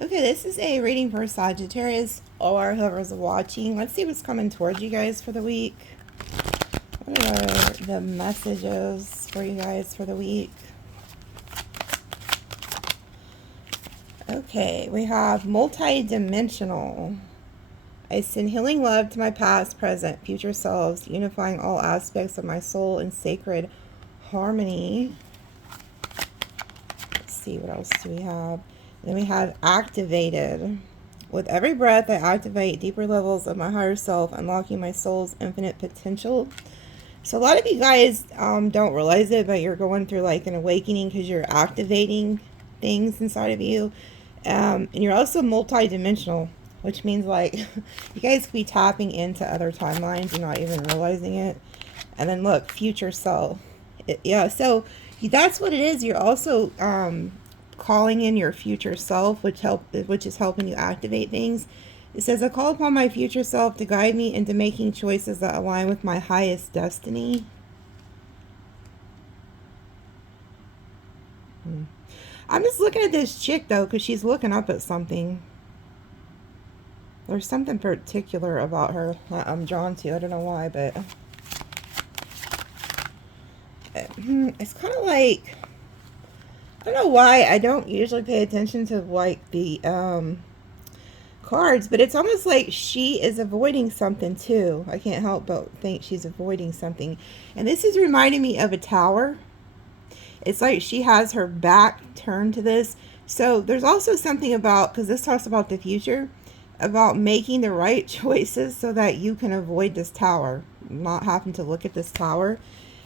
Okay, this is a reading for Sagittarius or whoever's watching. Let's see what's coming towards you guys for the week. What are the messages for you guys for the week? Okay, we have multi-dimensional. I send healing love to my past, present, future selves, unifying all aspects of my soul in sacred harmony. Let's see, what else do we have? Then we have activated. With every breath, I activate deeper levels of my higher self, unlocking my soul's infinite potential. So a lot of you guys don't realize it, but you're going through like an awakening because you're activating things inside of you. And you're also multi-dimensional, which means like you guys could be tapping into other timelines and not even realizing it. And then look, future self. Yeah, so that's what it is. You're also calling in your future self, which is helping you activate things. It says, I call upon my future self to guide me into making choices that align with my highest destiny. I'm just looking at this chick, though, because she's looking up at something. There's something particular about her that I'm drawn to. I don't know why, but it's kind of like, I don't know why I don't usually pay attention to like the cards, but it's almost like she is avoiding something too. I can't help but think she's avoiding something. And this is reminding me of a tower. It's like she has her back turned to this. So there's also something about, because this talks about the future, about making the right choices so that you can avoid this tower, not having to look at this tower.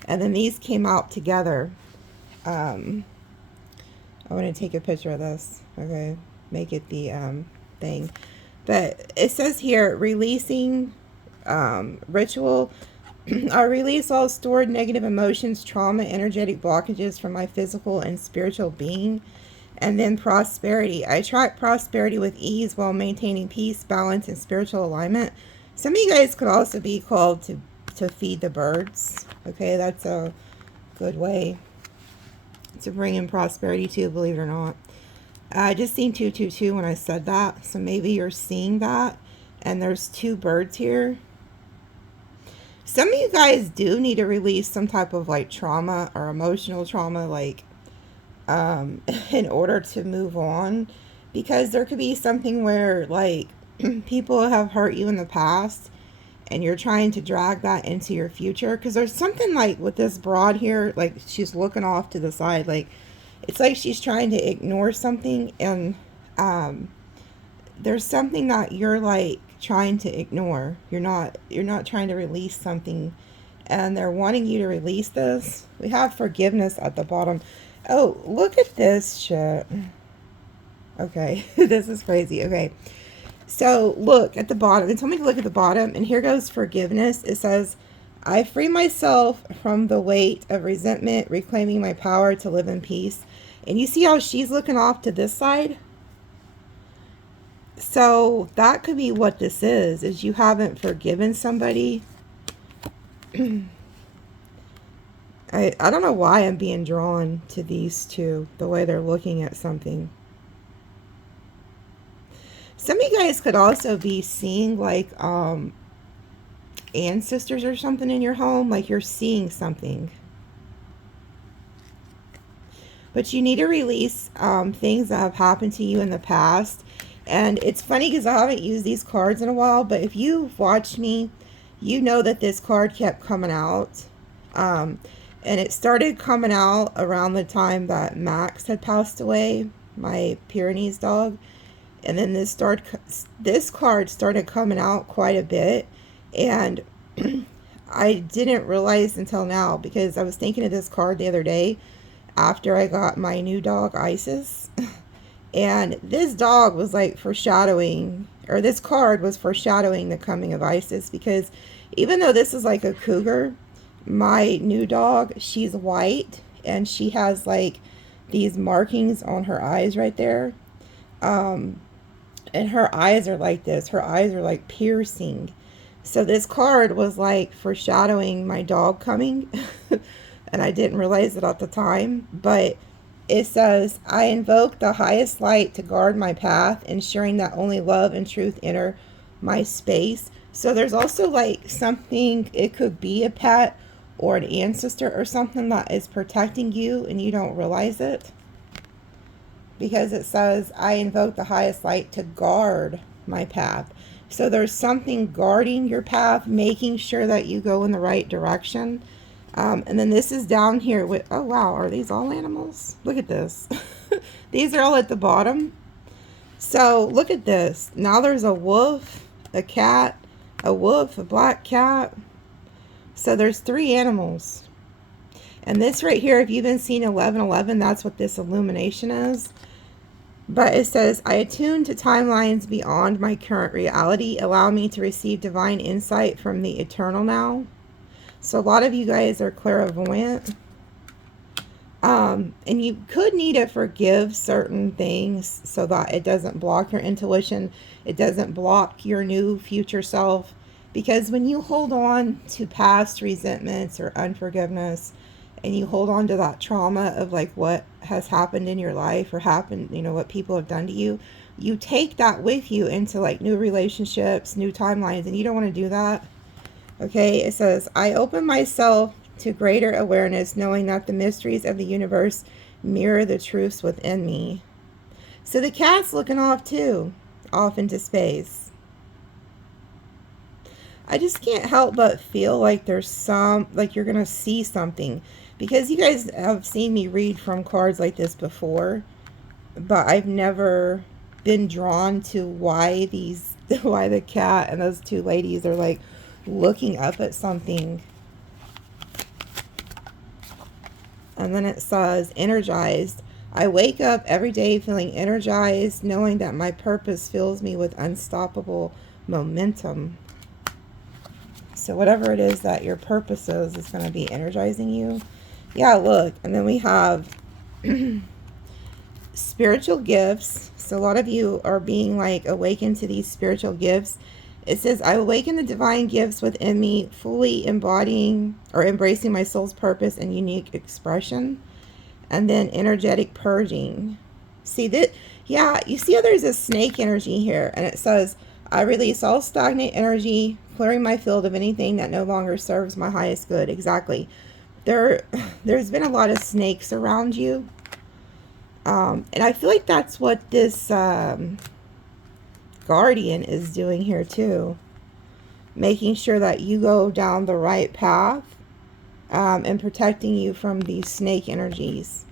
And then these came out together. I want to take a picture of this. Okay, make it the thing. But it says here, releasing ritual. I release all stored negative emotions, trauma, energetic blockages from my physical and spiritual being. And then prosperity. I attract prosperity with ease while maintaining peace, balance, and spiritual alignment. Some of you guys could also be called to feed the birds. Okay, that's a good way to bring in prosperity too, believe it or not. I just seen 222 when I said that, so maybe you're seeing that. And there's two birds here. Some of you guys do need to release some type of like trauma or emotional trauma, like in order to move on, because there could be something where like people have hurt you in the past and you're trying to drag that into your future. Because there's something like with this broad here, like she's looking off to the side, like it's like she's trying to ignore something, and there's something that you're like trying to ignore. You're not trying to release something, and they're wanting you to release this. We have forgiveness at the bottom. Oh, look at this shit. Okay, this is crazy. Okay, so look at the bottom. They told me to look at the bottom, and here goes forgiveness. It says, I free myself from the weight of resentment, reclaiming my power to live in peace. And you see how she's looking off to this side? So that could be what this is you haven't forgiven somebody. I don't know why I'm being drawn to these two, the way they're looking at something. Some of you guys could also be seeing like ancestors or something in your home, like you're seeing something. But you need to release things that have happened to you in the past. And it's funny because I haven't used these cards in a while, but if you've watched me, you know that this card kept coming out. And it started coming out around the time that Max had passed away, my Pyrenees dog. And then this card started coming out quite a bit. And I didn't realize until now, because I was thinking of this card the other day after I got my new dog, Isis. And this dog was like foreshadowing, or this card was foreshadowing the coming of Isis, because even though this is like a cougar, my new dog, she's white and she has like these markings on her eyes right there. And her eyes are like this. Her eyes are like piercing. So this card was like foreshadowing my dog coming. And I didn't realize it at the time. But it says, I invoke the highest light to guard my path, ensuring that only love and truth enter my space. So there's also like something, it could be a pet or an ancestor or something that is protecting you and you don't realize it. Because it says, I invoke the highest light to guard my path. So there's something guarding your path, making sure that you go in the right direction. And then this is down here with, oh wow, are these all animals? Look at this. These are all at the bottom. So look at this. Now there's a wolf, a cat, a wolf, a black cat. So there's 3 animals. And this right here, if you've been seeing 1111, that's what this illumination is. But it says, I attune to timelines beyond my current reality. Allow me to receive divine insight from the eternal now. So a lot of you guys are clairvoyant. And you could need to forgive certain things so that it doesn't block your intuition. It doesn't block your new future self. Because when you hold on to past resentments or unforgiveness, and you hold on to that trauma of like what has happened in your life or happened, you know, what people have done to you, you take that with you into like new relationships, new timelines, and you don't want to do that. Okay, it says, I open myself to greater awareness, knowing that the mysteries of the universe mirror the truths within me. So the cat's looking off too, off into space. I just can't help but feel like there's some, like you're going to see something. Because you guys have seen me read from cards like this before. But I've never been drawn to why why the cat and those 2 ladies are like looking up at something. And then it says, energized. I wake up every day feeling energized, knowing that my purpose fills me with unstoppable momentum. So whatever it is that your purpose is going to be energizing you. Yeah, look. And then we have spiritual gifts. So a lot of you are being like awakened to these spiritual gifts. It says, I awaken the divine gifts within me, fully embodying or embracing my soul's purpose and unique expression. And then energetic purging. See that? Yeah, you see how there's a snake energy here. And it says, I release all stagnant energy, clearing my field of anything that no longer serves my highest good. Exactly. There's been a lot of snakes around you. And I feel like that's what this guardian is doing here too. Making sure that you go down the right path and protecting you from these snake energies.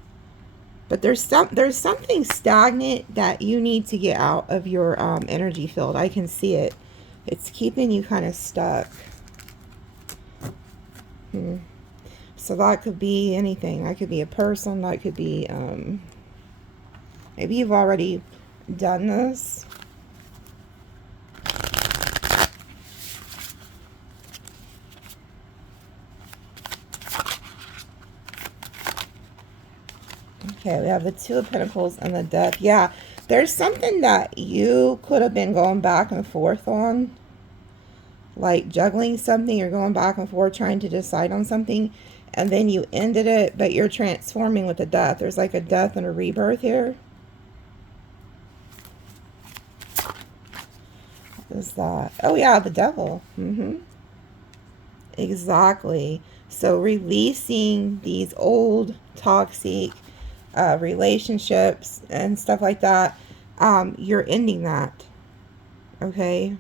But there's something stagnant that you need to get out of your energy field. I can see it. It's keeping you kind of stuck. So that could be anything. That could be a person. That could be, maybe you've already done this. Okay, we have the 2 of Pentacles and the Death. Yeah, there's something that you could have been going back and forth on. Like juggling something or going back and forth trying to decide on something. And then you ended it, but you're transforming with the Death. There's like a death and a rebirth here. What is that? Oh yeah, the Devil. Exactly. So releasing these old toxic relationships and stuff like that, you're ending that. Okay,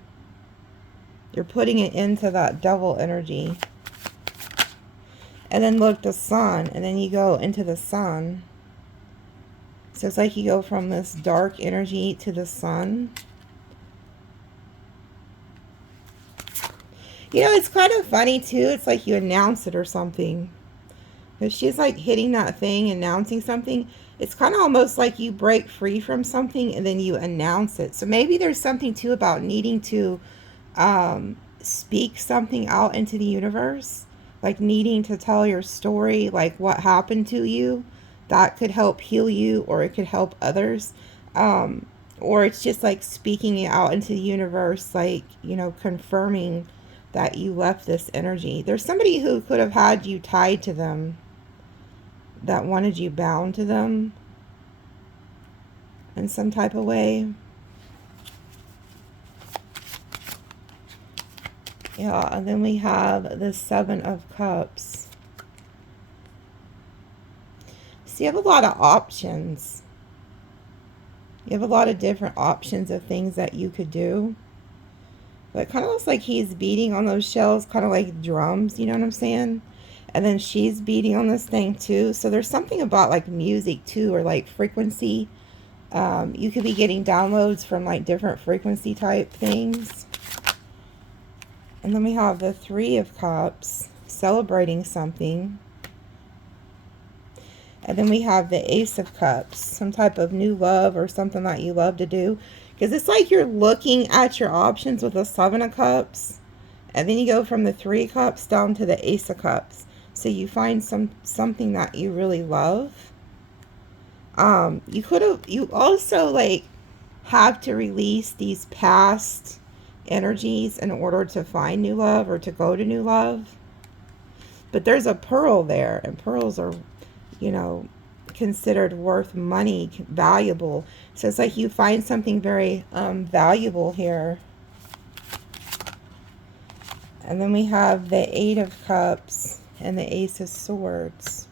you're putting it into that Devil energy. And then look, the Sun, and then you go into the Sun. So it's like you go from this dark energy to the Sun. You know, it's kind of funny too. It's like you announce it or something. If she's like hitting that thing, announcing something, it's kind of almost like you break free from something and then you announce it. So maybe there's something too about needing to speak something out into the universe, like needing to tell your story, like what happened to you. That could help heal you, or it could help others. Or it's just like speaking it out into the universe, like, you know, confirming that you left this energy. There's somebody who could have had you tied to them, that wanted you bound to them. in some type of way. Yeah, and then we have the Seven of Cups. So you have a lot of options. You have a lot of different options of things that you could do. But it kind of looks like he's beating on those shells, kind of like drums, you know what I'm saying? And then she's beating on this thing too. So there's something about like music too, or like frequency. You could be getting downloads from like different frequency type things. And then we have the Three of Cups, celebrating something. And then we have the Ace of Cups, some type of new love or something that you love to do. Because it's like you're looking at your options with the Seven of Cups. And then you go from the Three of Cups down to the Ace of Cups. So you find something that you really love. You also like have to release these past energies in order to find new love or to go to new love. But there's a pearl there, and pearls are, you know, considered worth money, valuable. So it's like you find something very valuable here. And then we have the Eight of Cups and the Ace of Swords.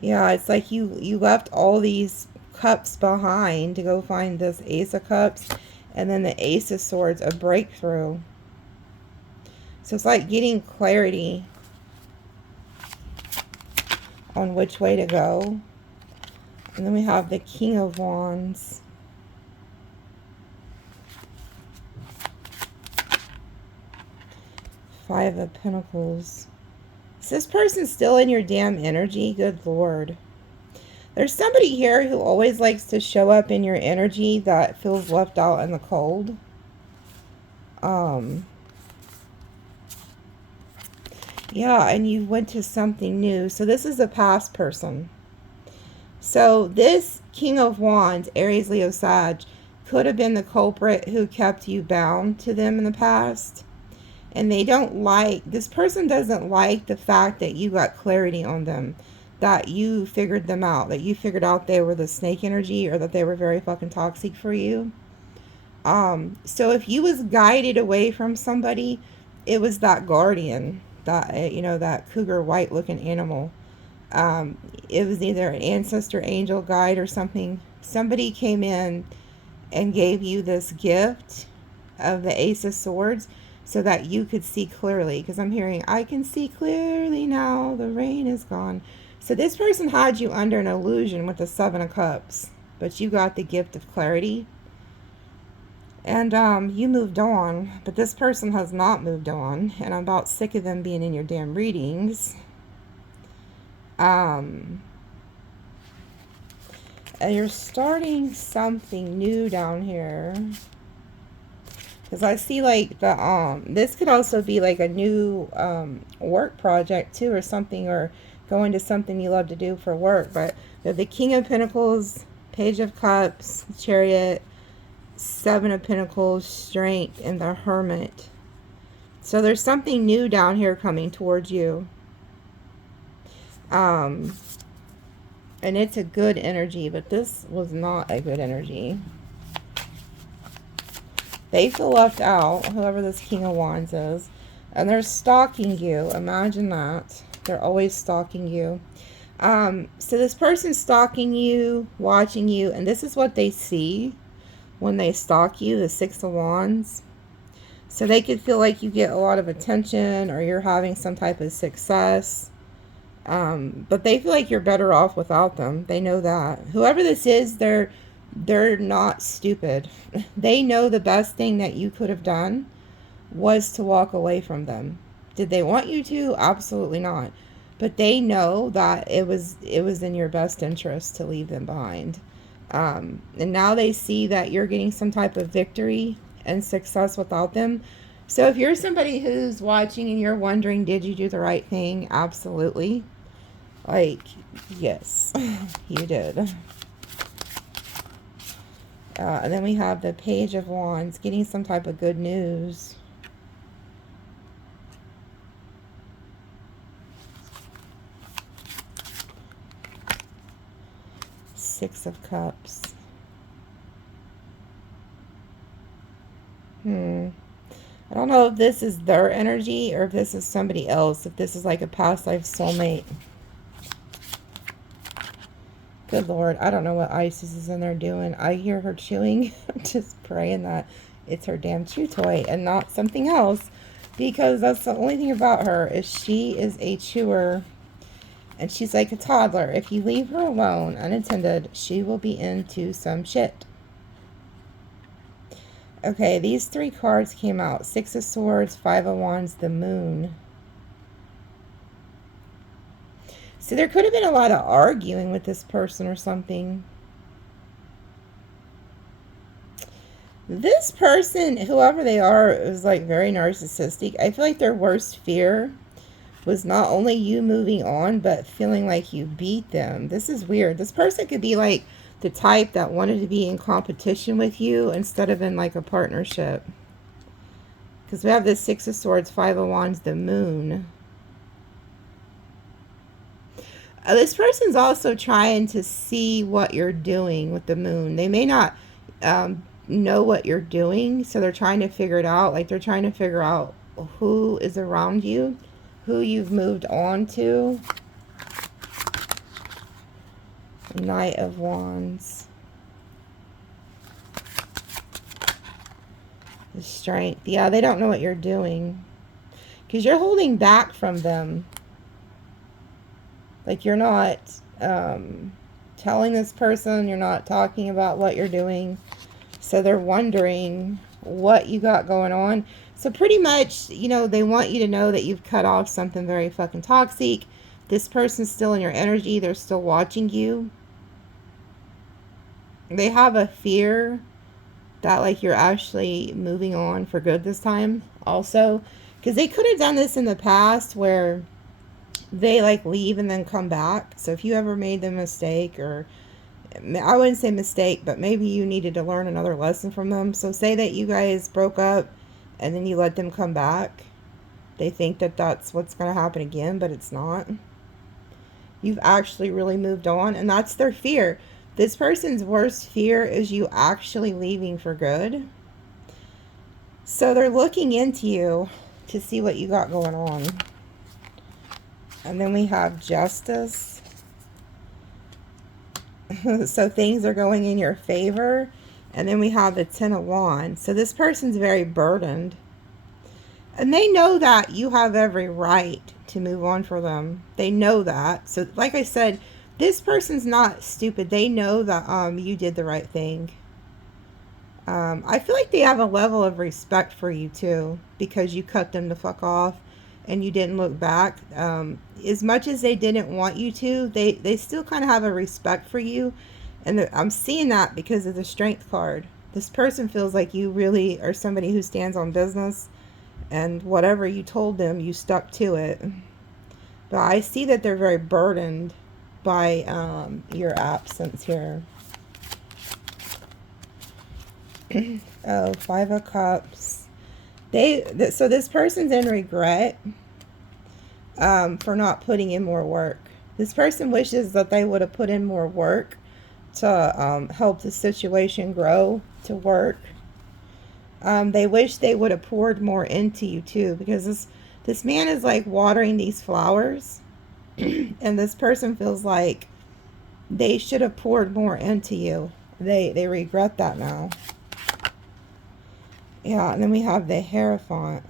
Yeah, it's like you left all these cups behind to go find this Ace of Cups. And then the Ace of Swords, a breakthrough. So it's like getting clarity on which way to go. And then we have the King of Wands. Five of Pentacles. Is this person still in your damn energy? Good Lord. There's somebody here who always likes to show up in your energy that feels left out in the cold. Yeah, and you went to something new. So this is a past person. So this King of Wands, Aries, Leo, Sag, could have been the culprit who kept you bound to them in the past. And they don't like, this person doesn't like the fact that you got clarity on them. That you figured them out. That you figured out they were the snake energy, or that they were very fucking toxic for you. So if you was guided away from somebody, it was that guardian. That, you know, that cougar white looking animal. It was either an ancestor, angel, guide, or something. Somebody came in and gave you this gift of the Ace of Swords so that you could see clearly. Because I'm hearing, I can see clearly now, the rain is gone. So this person had you under an illusion with the Seven of Cups, but you got the gift of clarity. And you moved on, but this person has not moved on, and I'm about sick of them being in your damn readings. And you're starting something new down here. Because I see like the, this could also be like a new work project too, or something, or going to something you love to do for work. But the King of Pentacles, Page of Cups, Chariot, Seven of Pentacles, Strength, and the Hermit. So there's something new down here coming towards you. And it's a good energy, but this was not a good energy. They feel left out, whoever this King of Wands is. And they're stalking you. Imagine that. They're always stalking you. So this person's stalking you, watching you, and this is what they see when they stalk you, the Six of Wands. So they could feel like you get a lot of attention, or you're having some type of success. But they feel like you're better off without them. They know that. Whoever this is, they're not stupid. They know the best thing that you could have done was to walk away from them. Did they want you to? Absolutely not. But they know that it was in your best interest to leave them behind. And now they see that you're getting some type of victory and success without them. So if you're somebody who's watching and you're wondering, did you do the right thing? Absolutely. Like, yes, you did. And then we have the Page of Wands, getting some type of good news. Six of Cups. I don't know if this is their energy or if this is somebody else. If this is like a past life soulmate. Good Lord. I don't know what Isis is in there doing. I hear her chewing. I'm just praying that it's her damn chew toy and not something else. Because that's the only thing about her is she is a chewer. And she's like a toddler. If you leave her alone, unattended, she will be into some shit. Okay, these three cards came out. Six of Swords, Five of Wands, the Moon. So there could have been a lot of arguing with this person or something. This person, whoever they are, is like very narcissistic. I feel like their worst fear was not only you moving on, but feeling like you beat them. This is weird. This person could be like the type that wanted to be in competition with you instead of in like a partnership. Because we have this Six of Swords, Five of Wands, the Moon. This person's also trying to see what you're doing with the Moon. They may not know what you're doing, so they're trying to figure it out. Like they're trying to figure out who is around you, who you've moved on to. Knight of Wands. The Strength. Yeah, they don't know what you're doing. Because you're holding back from them. Like you're not telling this person, you're not talking about what you're doing. So they're wondering what you got going on. So pretty much, you know, they want you to know that you've cut off something very fucking toxic. This person's still in your energy. They're still watching you. They have a fear that like you're actually moving on for good this time also. Because they could have done this in the past where they like leave and then come back. So if you ever made the mistake, or I wouldn't say mistake, but maybe you needed to learn another lesson from them. So say that you guys broke up and then you let them come back. They think that that's what's going to happen again, but it's not. You've actually really moved on, and that's their fear. This person's worst fear is you actually leaving for good. So they're looking into you to see what you got going on. And then we have Justice. So things are going in your favor. And then we have the Ten of Wands. So this person's very burdened. And they know that you have every right to move on for them. They know that. So like I said, this person's not stupid. They know that you did the right thing. I feel like they have a level of respect for you too, because you cut them the fuck off and you didn't look back. As much as they didn't want you to, they still kind of have a respect for you. And I'm seeing that because of the Strength card. This person feels like you really are somebody who stands on business, and whatever you told them, you stuck to it. But I see that they're very burdened by your absence here. Oh, Five of Cups. So this person's in regret for not putting in more work. This person wishes that they would have put in more work to help the situation grow, to work. They wish they would have poured more into you too, because this man is like watering these flowers and this person feels like they should have poured more into you. They regret that now. Yeah, and then we have the Hierophant.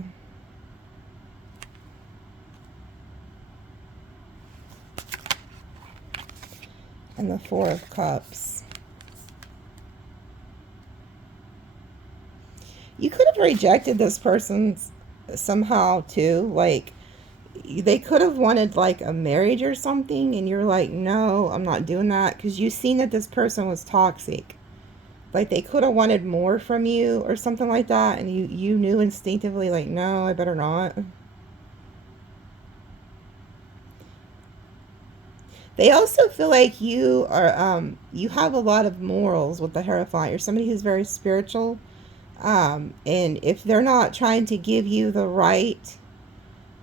And the Four of Cups. You could have rejected this person somehow too. Like, they could have wanted like a marriage or something, and you're like, no, I'm not doing that, because you've seen that this person was toxic. Like, they could have wanted more from you or something like that, and you knew instinctively, like, no, I better not. They also feel like you are, you have a lot of morals with the Hierophant. You're somebody who's very spiritual. And if they're not trying to give you the right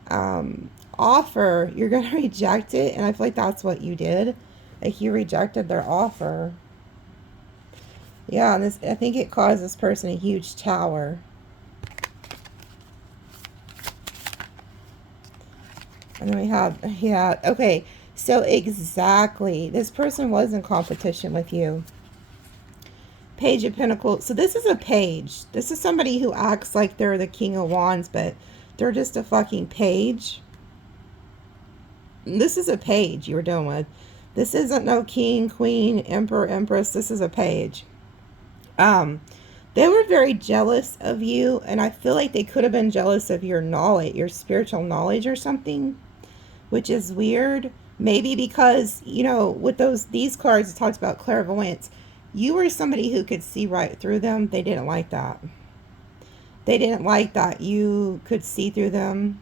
offer, you're going to reject it. And I feel like that's what you did. Like, you rejected their offer. Yeah, and I think it caused this person a huge tower. And then we have, yeah, okay. So exactly, this person was in competition with you. Page of Pentacles. So this is a page. This is somebody who acts like they're the King of Wands, but they're just a fucking page. This is a page you were dealing with. This isn't no king, queen, emperor, empress. This is a page. They were very jealous of you, and I feel like they could have been jealous of your knowledge, your spiritual knowledge or something, which is weird. Maybe because, you know, with these cards, it talks about clairvoyance. You were somebody who could see right through them. They didn't like that. They didn't like that you could see through them.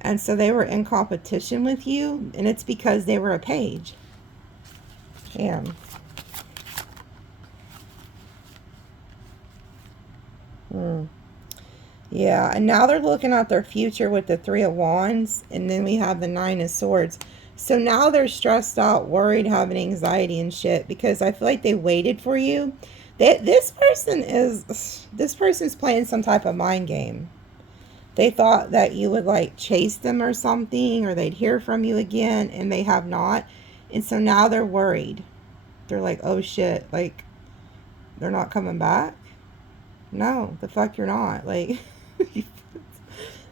And so they were in competition with you, and it's because they were a page. Damn. Yeah, and now they're looking at their future with the Three of Wands, and then we have the Nine of Swords. So now they're stressed out, worried, having anxiety and shit, because I feel like they waited for you. This person's playing some type of mind game. They thought that you would like chase them or something, or they'd hear from you again, and they have not. And so now they're worried. They're like, oh shit, like, they're not coming back? No, the fuck you're not. Like,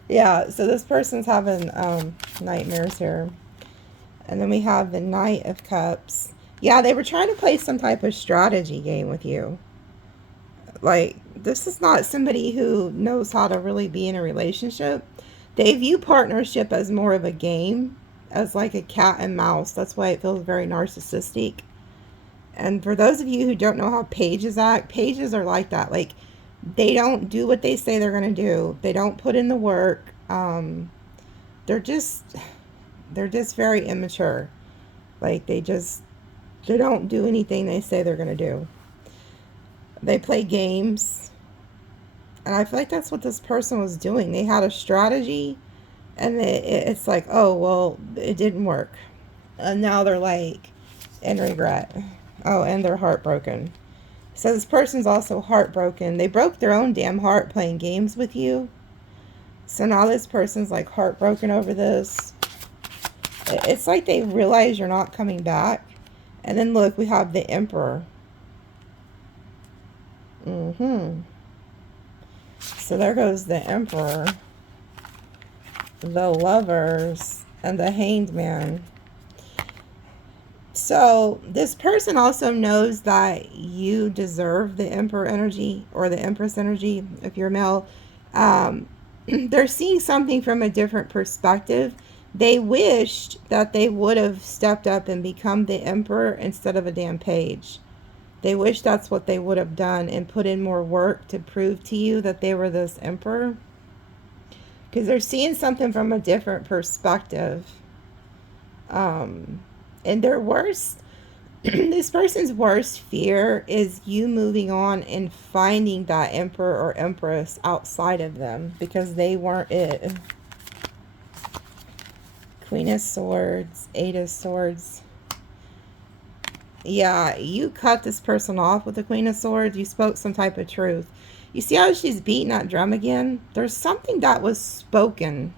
yeah, so this person's having nightmares here. And then we have the Knight of Cups. Yeah, they were trying to play some type of strategy game with you. Like, this is not somebody who knows how to really be in a relationship. They view partnership as more of a game, as like a cat and mouse. That's why it feels very narcissistic. And for those of you who don't know how pages act, pages are like that. Like, they don't do what they say they're going to do. They don't put in the work. They're just very immature. Like, they don't do anything they say they're going to do. They play games. And I feel like that's what this person was doing. They had a strategy, and it's like, oh, well, it didn't work. And now they're like in regret. Oh, and they're heartbroken. So this person's also heartbroken. They broke their own damn heart playing games with you. So now this person's like heartbroken over this. It's like they realize you're not coming back. And then look, we have the Emperor. So there goes the Emperor, the Lovers, and the Hanged Man. So this person also knows that you deserve the Emperor energy or the Empress energy if you're male. They're seeing something from a different perspective. They wished that they would have stepped up and become the Emperor instead of a damn page. They wish that's what they would have done and put in more work to prove to you that they were this Emperor. Because they're seeing something from a different perspective. And their worst, this person's worst fear is you moving on and finding that Emperor or Empress outside of them, because they weren't it. Queen of Swords, Eight of Swords. Yeah, you cut this person off with the Queen of Swords. You spoke some type of truth. You see how she's beating that drum again? There's something that was spoken.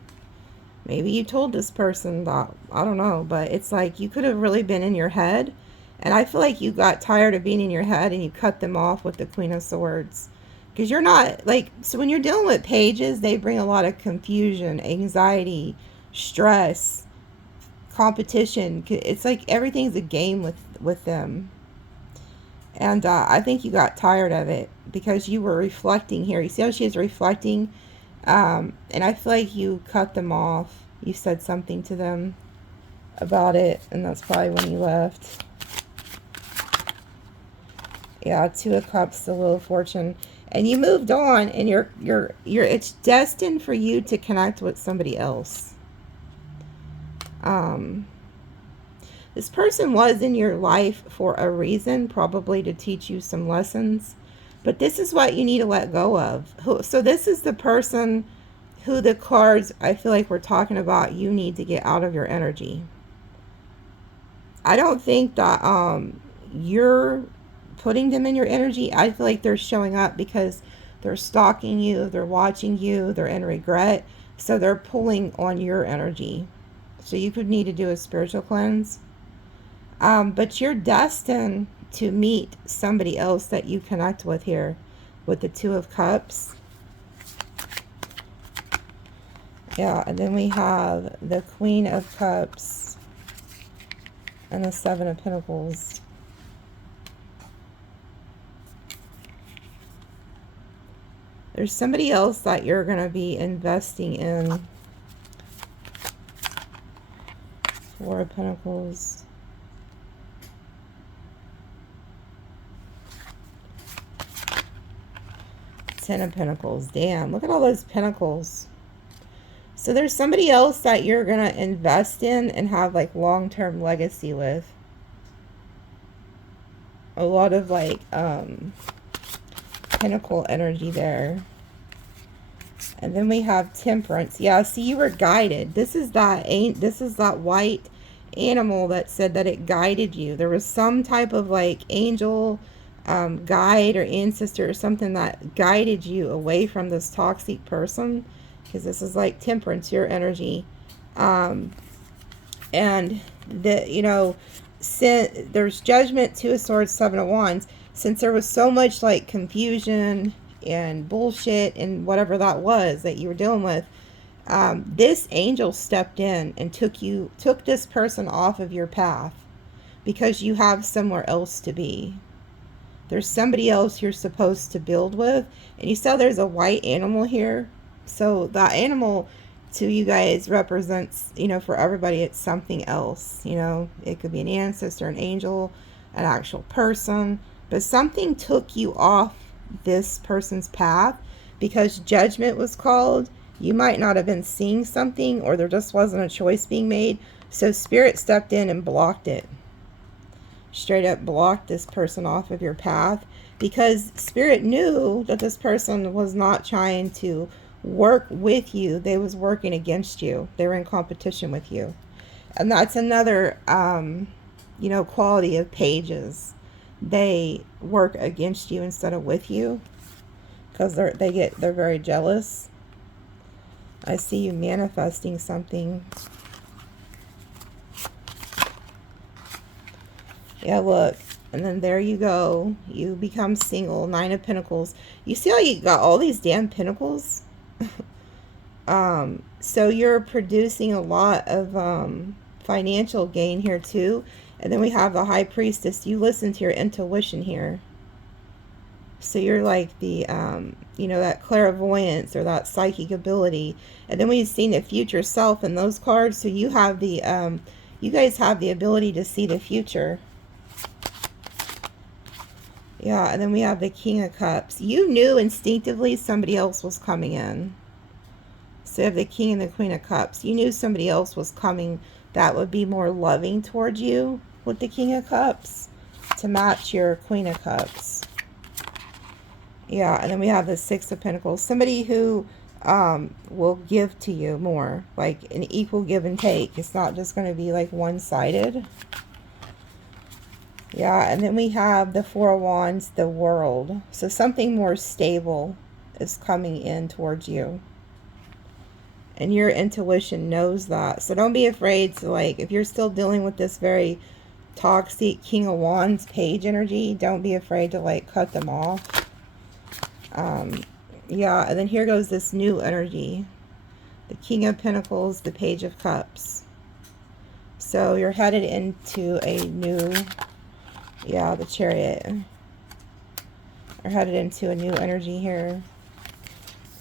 Maybe you told this person that, I don't know, but it's like you could have really been in your head. And I feel like you got tired of being in your head and you cut them off with the Queen of Swords. Because you're not, like, so when you're dealing with pages, they bring a lot of confusion, anxiety, stress, competition. It's like everything's a game with them. And I think you got tired of it because you were reflecting here. You see how she is reflecting? And I feel like you cut them off. You said something to them about it, and that's probably when you left. Yeah, Two of Cups, the Wheel of Fortune. And you moved on, and it's destined for you to connect with somebody else. This person was in your life for a reason, probably to teach you some lessons. But this is what you need to let go of. So this is the person who the cards, I feel like we're talking about, you need to get out of your energy. I don't think that you're putting them in your energy. I feel like they're showing up because they're stalking you, they're watching you, they're in regret. So they're pulling on your energy. So you could need to do a spiritual cleanse. But you're destined to meet somebody else that you connect with here with the Two of Cups. Yeah, and then we have the Queen of Cups and the Seven of Pentacles. There's somebody else that you're going to be investing in. Four of Pentacles. Ten of Pentacles. Damn, look at all those pentacles. So there's somebody else that you're going to invest in and have like long-term legacy with. A lot of like pentacle energy there. And then we have Temperance. Yeah, see, you were guided. This is that white animal that said that it guided you. There was some type of like angel guide or ancestor or something that guided you away from this toxic person, because this is like Temperance, your energy. And the, you know, there's Judgment, Two of Swords, Seven of Wands. Since there was so much like confusion and bullshit and whatever that was that you were dealing with, this angel stepped in and took this person off of your path, because you have somewhere else to be. There's somebody else you're supposed to build with. And you saw there's a white animal here. So that animal to you guys represents, you know, for everybody, it's something else. You know, it could be an ancestor, an angel, an actual person. But something took you off this person's path because judgment was called. You might not have been seeing something, or there just wasn't a choice being made. So Spirit stepped in and blocked it. Straight up blocked this person off of your path, because Spirit knew that this person was not trying to work with you. They was working against you. They were in competition with you. And that's another, you know, quality of pages. They work against you instead of with you, because they're very jealous. I see you manifesting something. Yeah, look. And then there you go. You become single. Nine of Pentacles. You see how you got all these damn pentacles? So you're producing a lot of financial gain here too. And then we have the High Priestess. You listen to your intuition here. So you're like the, you know, that clairvoyance or that psychic ability. And then we've seen the future self in those cards. So you have the, you guys have the ability to see the future. Yeah, and then we have the King of Cups. You knew instinctively somebody else was coming in. So you have the King and the Queen of Cups. You knew somebody else was coming that would be more loving towards you with the King of Cups to match your Queen of Cups. Yeah, and then we have the Six of Pentacles. Somebody who will give to you more, like an equal give and take. It's not just going to be like one-sided. Yeah, and then we have the Four of Wands, the World. So something more stable is coming in towards you. And your intuition knows that. So don't be afraid to, like, if you're still dealing with this very toxic King of Wands page energy, don't be afraid to, like, cut them off. Yeah, and then here goes this new energy. The King of Pentacles, the Page of Cups. So you're headed into a new... Yeah, the Chariot. We're headed into a new energy here.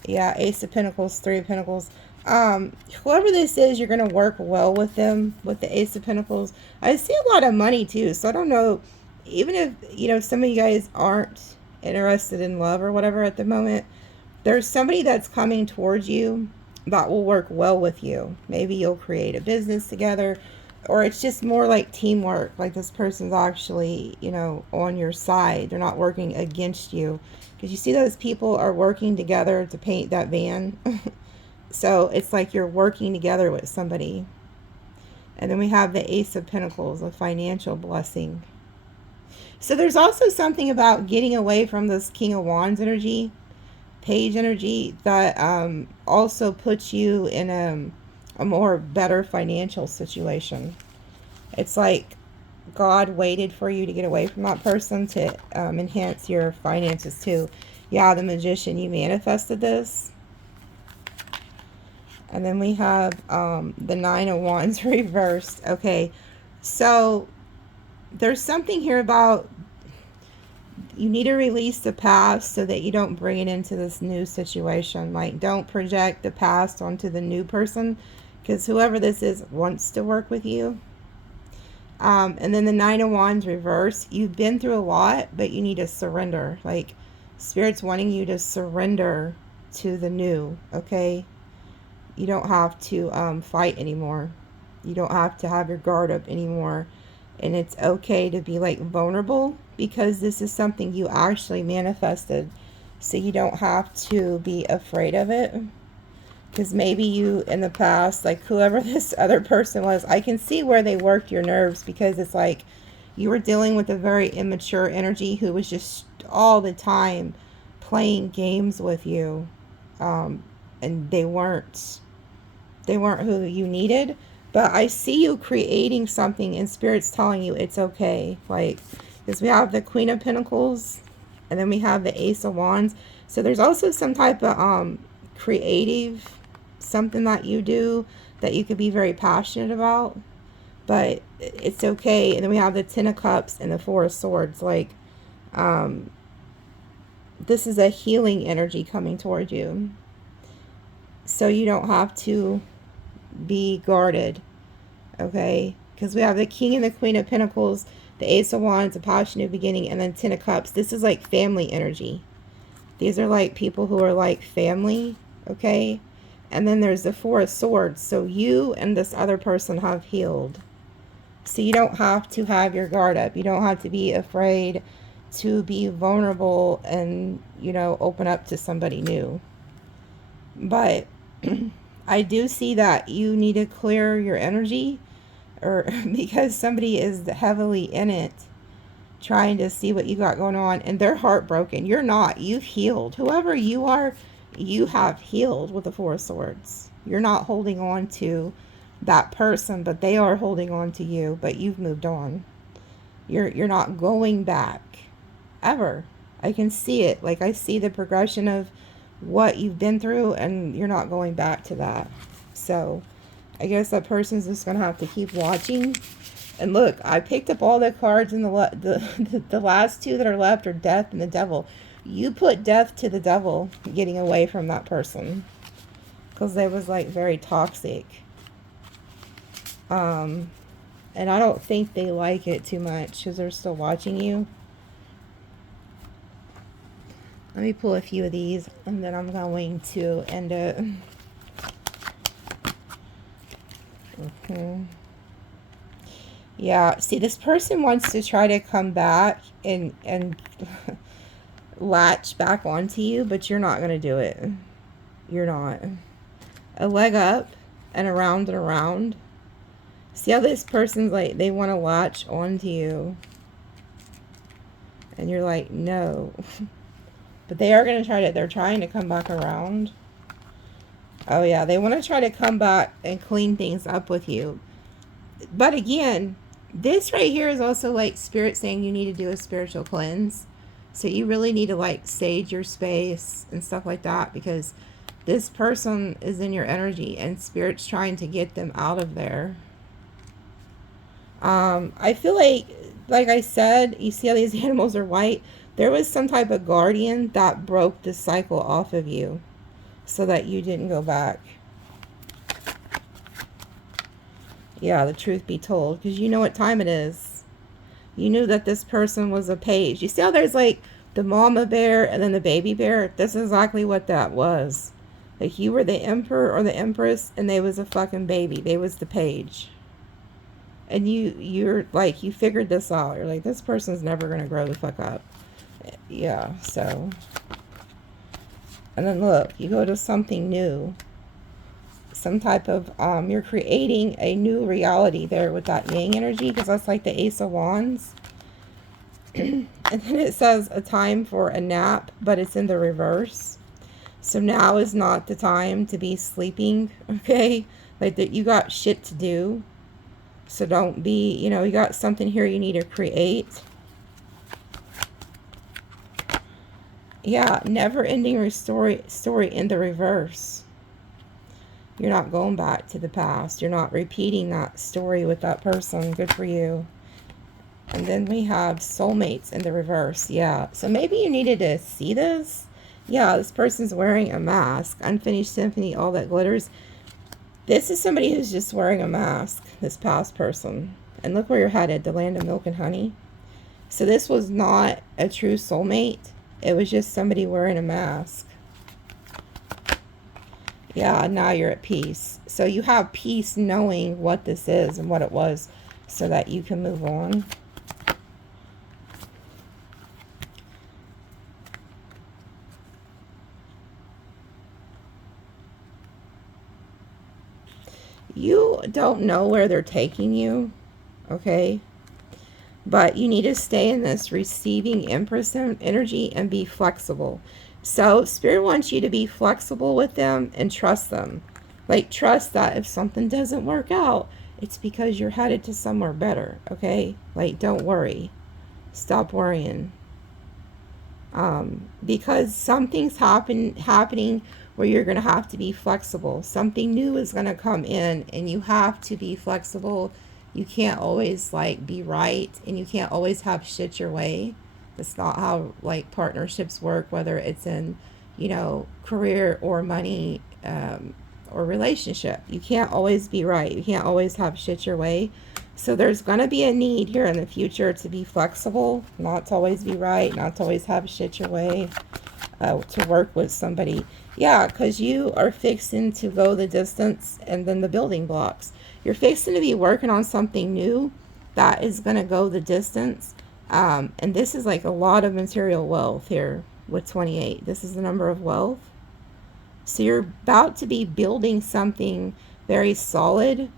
Yeah, Ace of Pentacles, Three of Pentacles. Whoever this is, you're going to work well with them, with the Ace of Pentacles. I see a lot of money, too. So I don't know, even if, you know, some of you guys aren't interested in love or whatever at the moment, there's somebody that's coming towards you that will work well with you. Maybe you'll create a business together. Or it's just more like teamwork. Like this person's actually, you know, on your side. They're not working against you. Because you see those people are working together to paint that van. So it's like you're working together with somebody. And then we have the Ace of Pentacles, a financial blessing. So there's also something about getting away from this King of Wands energy. page energy that also puts you in a more better financial situation. It's like God waited for you to get away from that person to enhance your finances too. Yeah, the Magician, you manifested this. And then we have the Nine of Wands reversed. Okay, so there's something here about you need to release the past so that you don't bring it into this new situation. Like, don't project the past onto the new person, because whoever this is wants to work with you. And then the Nine of Wands reverse. You've been through a lot, but you need to surrender. Like, Spirit's wanting you to surrender to the new, okay? You don't have to fight anymore. You don't have to have your guard up anymore. And it's okay to be, like, vulnerable, because this is something you actually manifested. So you don't have to be afraid of it. Because maybe you, in the past, like whoever this other person was, I can see where they worked your nerves, because it's like you were dealing with a very immature energy who was just all the time playing games with you. And they weren't who you needed. But I see you creating something, and Spirit's telling you it's okay. Like, because we have the Queen of Pentacles, and then we have the Ace of Wands. So there's also some type of creative something that you do that you could be very passionate about. But it's okay. And then we have the Ten of Cups and the Four of Swords. Like, this is a healing energy coming toward you. So you don't have to be guarded, okay? Because we have the King and the Queen of Pentacles, the Ace of Wands, a passionate beginning, and then Ten of Cups. This is like family energy. These are like people who are like family, okay? And then there's the Four of Swords. So you and this other person have healed. So you don't have to have your guard up. You don't have to be afraid to be vulnerable and, you know, open up to somebody new. But I do see that you need to clear your energy, or because somebody is heavily in it, trying to see what you got going on, and they're heartbroken. You're not. You've healed. Whoever you are, you have healed with the Four of Swords. You're not holding on to that person, but they are holding on to you, but you've moved on. You're not going back ever. I can see it. Like, I see the progression of what you've been through, and you're not going back to that. So I guess that person's just gonna have to keep watching. And look, I picked up all the cards, and the last two that are left are Death and the Devil. You put death to the devil getting away from that person, because they was like very toxic. And I don't think they like it too much, because they're still watching you. Let me pull a few of these, and then I'm going to end it. Yeah, see, this person wants to try to come back and latch back onto you, but you're not going to do it. You're not. A leg up and around and around. See how this person's like, they want to latch onto you. And you're like, no. But they are going to try to, they're trying to come back around. Oh yeah, they want to try to come back and clean things up with you. But again, this right here is also like Spirit saying you need to do a spiritual cleanse. So you really need to like sage your space and stuff like that, because this person is in your energy and Spirit's trying to get them out of there. I feel like I said, you see how these animals are white? There was some type of guardian that broke the cycle off of you so that you didn't go back. Yeah, the truth be told, because you know what time it is. You knew that this person was a page. You see how there's like the mama bear and then the baby bear? That's exactly what that was. Like, you were the emperor or the empress, and they was a fucking baby. They was the page. And you're like, you figured this out. You're like, this person's never going to grow the fuck up. Yeah, so. And then look, you go to something new. Some type of, you're creating a new reality there with that yang energy, because that's like the Ace of Wands. And then it says a time for a nap, but it's in the reverse. So now is not the time to be sleeping, okay? Like that, you got shit to do. So don't be, you know, you got something here you need to create. Yeah, never-ending story in the reverse. You're not going back to the past. You're not repeating that story with that person. Good for you. And then we have soulmates in the reverse. Yeah, so maybe you needed to see this. Yeah, this person's wearing a mask. Unfinished symphony, all that glitters. This is somebody who's just wearing a mask, this past person. And look where you're headed, the land of milk and honey. So this was not a true soulmate. It was just somebody wearing a mask. Yeah, now you're at peace. So you have peace knowing what this is and what it was so that you can move on. You don't know where they're taking you, okay? But you need to stay in this receiving Empress energy and be flexible. So Spirit wants you to be flexible with them and trust them. Like, trust that if something doesn't work out, it's because you're headed to somewhere better, okay? Like, don't worry. Stop worrying. Because something's happening where you're going to have to be flexible. Something new is going to come in, and you have to be flexible. You can't always, like, be right, and you can't always have shit your way. That's not how, like, partnerships work, whether it's in, you know, career or money, or relationship. You can't always be right. You can't always have shit your way. So there's going to be a need here in the future to be flexible, not to always be right, not to always have shit your way, to work with somebody. Yeah, because you are fixing to go the distance, and then the building blocks. You're fixing to be working on something new that is going to go the distance. And this is like a lot of material wealth here with 28. This is the number of wealth. So you're about to be building something very solid,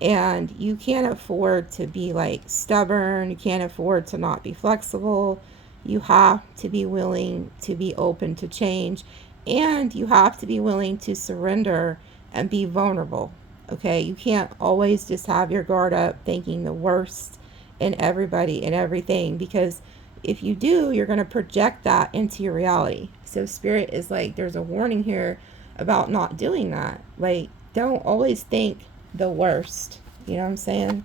and you can't afford to be like stubborn. You can't afford to not be flexible. You have to be willing to be open to change, and you have to be willing to surrender and be vulnerable. Okay, you can't always just have your guard up thinking the worst in everybody and everything, because if you do, you're going to project that into your reality. So Spirit is like, there's a warning here about not doing that. Like, don't always think the worst. You know what I'm saying?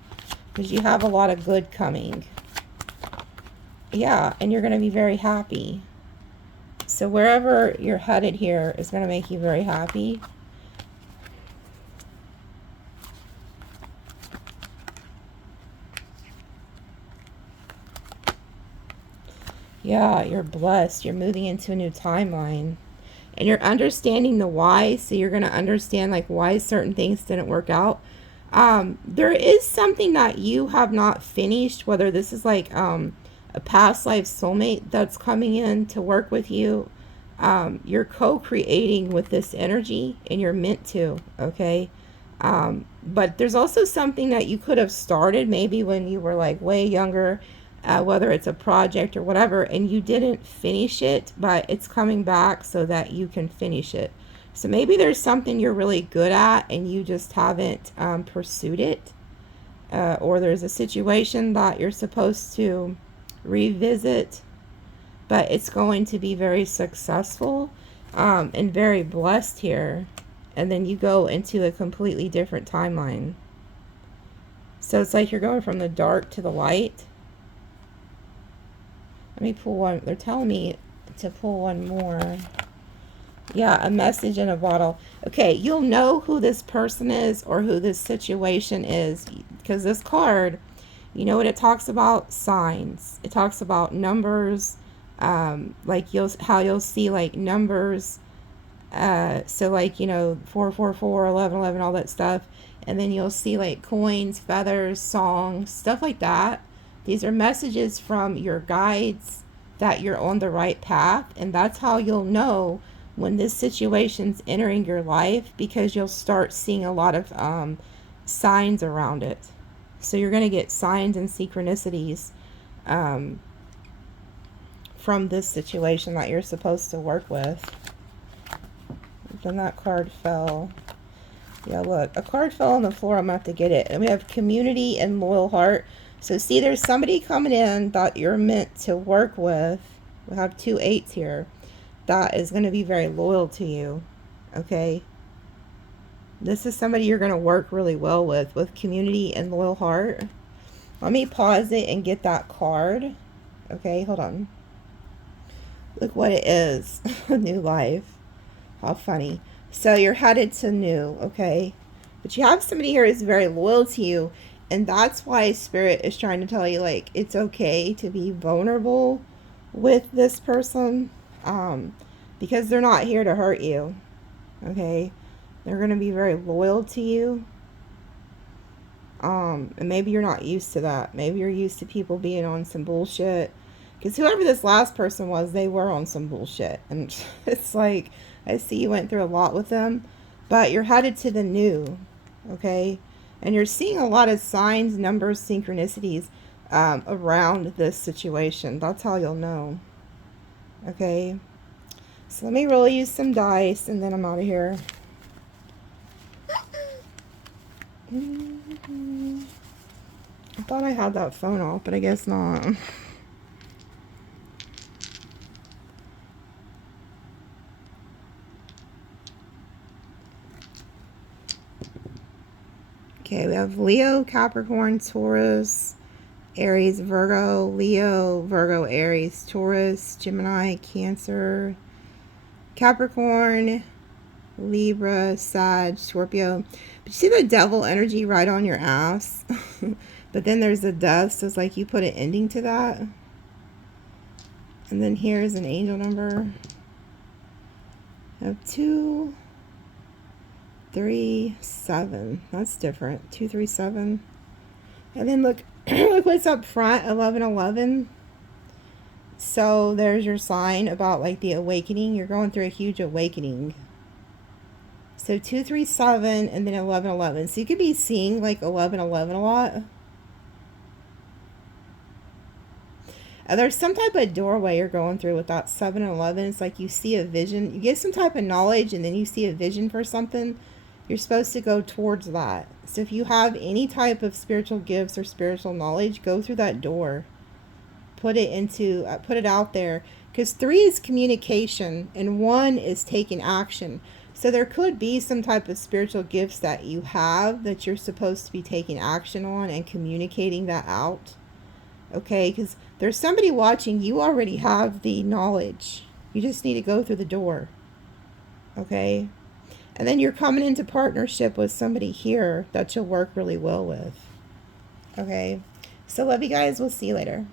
Because you have a lot of good coming. Yeah, and you're going to be very happy. So wherever you're headed here is going to make you very happy. Yeah, you're blessed. You're moving into a new timeline. And you're understanding the why. So you're going to understand like why certain things didn't work out. There is something that you have not finished, whether this is like a past life soulmate that's coming in to work with you. You're co-creating with this energy, and you're meant to, okay? But there's also something that you could have started maybe when you were like way younger, whether it's a project or whatever, and you didn't finish it, but it's coming back so that you can finish it. So maybe there's something you're really good at and you just haven't pursued it. Or there's a situation that you're supposed to revisit, but it's going to be very successful and very blessed here. And then you go into a completely different timeline. So it's like you're going from the dark to the light. Let me pull one. They're telling me to pull one more. Yeah, a message in a bottle. Okay, you'll know who this person is or who this situation is, because this card, you know what it talks about? Signs. It talks about numbers, like how you'll see like numbers. So like, you know, 444, 1111, all that stuff. And then you'll see like coins, feathers, songs, stuff like that. These are messages from your guides that you're on the right path. And that's how you'll know when this situation's entering your life, because you'll start seeing a lot of signs around it. So you're going to get signs and synchronicities from this situation that you're supposed to work with. Then that card fell. Yeah, look, a card fell on the floor. I'm going to have to get it. And we have community and loyal heart. So see, there's somebody coming in that you're meant to work with. We have 2 8s here. That is going to be very loyal to you. Okay? This is somebody you're going to work really well with community and loyal heart. Let me pause it and get that card. Okay, hold on. Look what it is. New life. How funny. So you're headed to new, okay? But you have somebody here who's very loyal to you. And that's why Spirit is trying to tell you, like, it's okay to be vulnerable with this person. Because they're not here to hurt you. Okay? They're going to be very loyal to you. And maybe you're not used to that. Maybe you're used to people being on some bullshit. Because whoever this last person was, they were on some bullshit. And it's like, I see you went through a lot with them. But you're headed to the new. Okay? And you're seeing a lot of signs, numbers, synchronicities around this situation. That's how you'll know. Okay? So let me roll you some dice and then I'm out of here. I thought I had that phone off, but I guess not. Okay, we have Leo, Capricorn, Taurus, Aries, Virgo, Leo, Virgo, Aries, Taurus, Gemini, Cancer, Capricorn, Libra, Sag, Scorpio. But you see the devil energy right on your ass? But then there's the death, so it's like you put an ending to that. And then here's an angel number. I have 2, 3, 7. That's different. 2, 3, 7. And then look, look what's up front. 11, 11. So there's your sign about like the awakening. You're going through a huge awakening. So 2, 3, 7, and then 11, 11. So you could be seeing like 11, 11 a lot. There's some type of doorway you're going through with that 7 and 11. It's like you see a vision. You get some type of knowledge and then you see a vision for something. You're supposed to go towards that. So if you have any type of spiritual gifts or spiritual knowledge, go through that door. Put it out there. Because 3 is communication and 1 is taking action. So there could be some type of spiritual gifts that you have that you're supposed to be taking action on and communicating that out. Okay, because there's somebody watching. You already have the knowledge. You just need to go through the door. Okay? And then you're coming into partnership with somebody here that you'll work really well with. Okay? So love you guys. We'll see you later.